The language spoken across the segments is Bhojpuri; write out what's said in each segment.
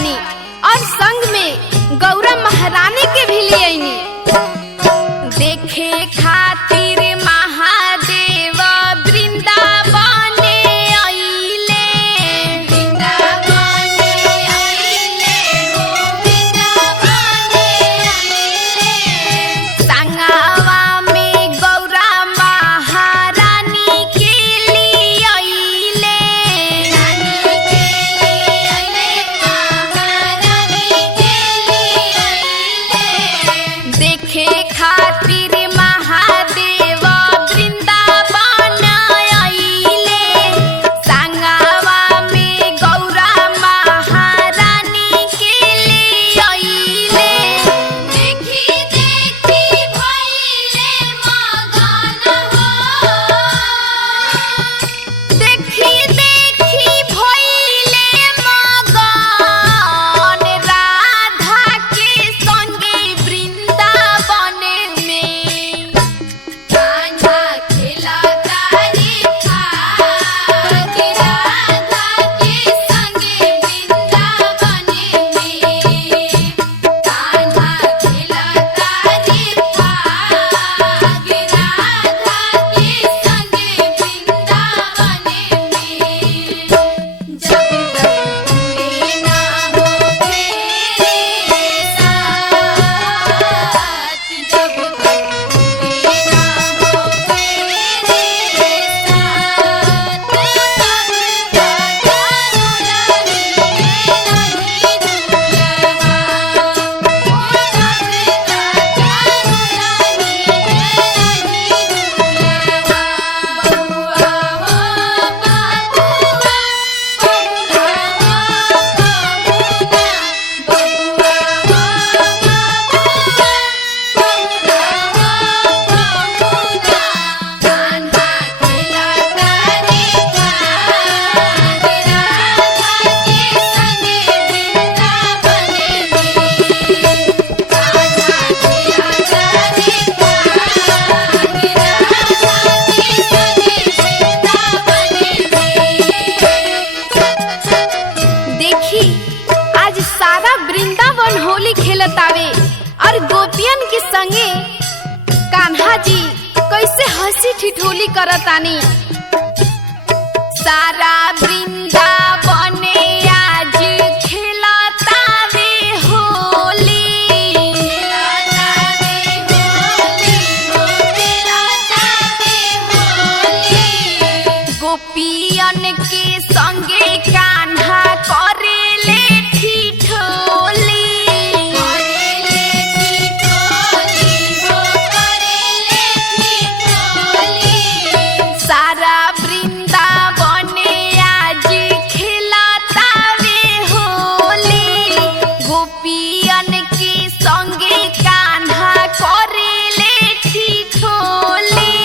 बानी और संग में गौरा महारानी के भी ले आईनी। देखे खातिर महादेव वृंदावन आइले, वृंदावन आइले हो, वृंदावन आइले। संगवा में गौरा महारानी के लिए आइले, रानी के लिए आइले, महारानी के लिए आइले। देखे खातिर महादेव वृंदावन आइले, संगवा में गौरा महारानी के लिए आइले। देखी देखी भइले मगन हो, देखी देखी भइले मगन, राधा के संगे वृंदावन में। कान्हा खेलता रे भाग, राधा के संगे वृंदावन में। कान्हा खेलता रे भाग, राधा के संगे वृंदावन में। जब तक पूरे ना हो तेरे साथ, जब तक पूरे ना हो तेरे साथ, तब तक रुलाने नहीं दूल्हा, तब तक रुलाने नहीं दूल्हा। बबुआ हो बाबुआ, बबुआ हो बबुआ, बबुआ हो बाबुआ, कान्हा खेलता रे भाग, राधा के संगे वृंदावन में। कान्हा खेलता रे भाग, राधा के संगे वृंदावन में। देखी आज सारा वृंदावन होली खेलतावे और गोपियन के संगे कान्हा जी कैसे हंसी ठिठोली करतानी। सारा वृंदावन आज खेलतावे होली, खेलतावे होली हो, खेलतावे होली। गोपियन के संगे कान्हा करेले ठिठोली, करेले ठिठोली हो, करेले ठिठोली। सारा वृंदावन आज खेलतावे होली, गोपियन के संगे कान्हा करेले ठिठोली।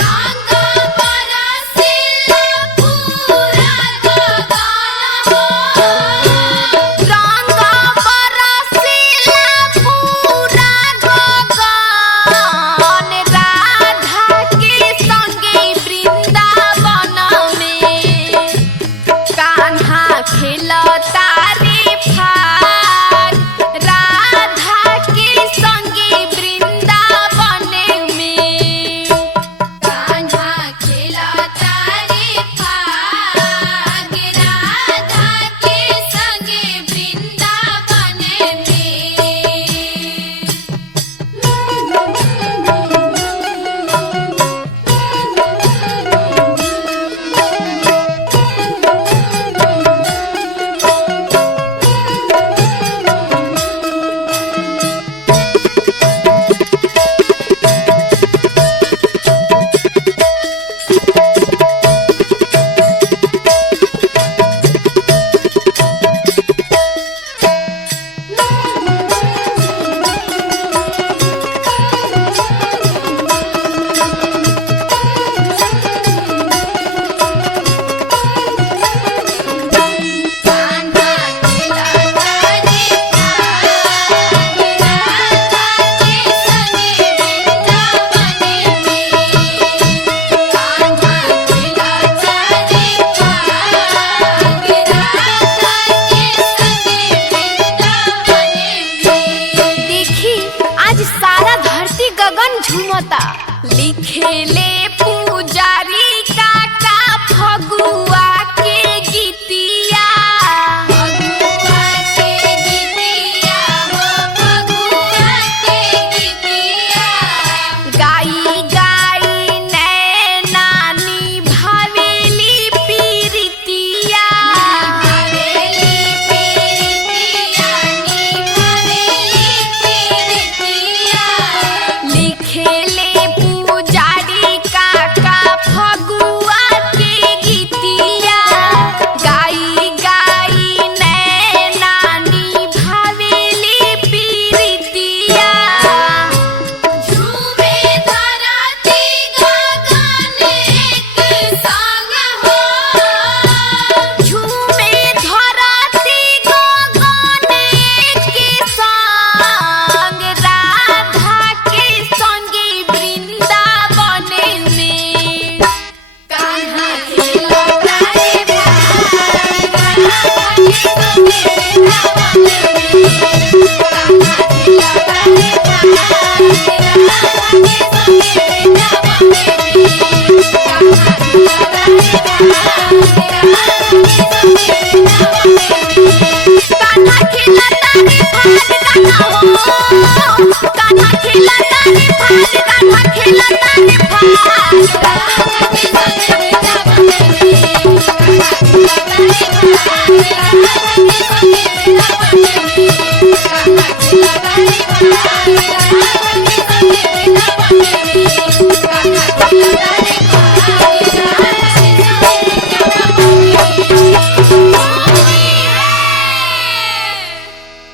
रंग बरसिला पूरा जय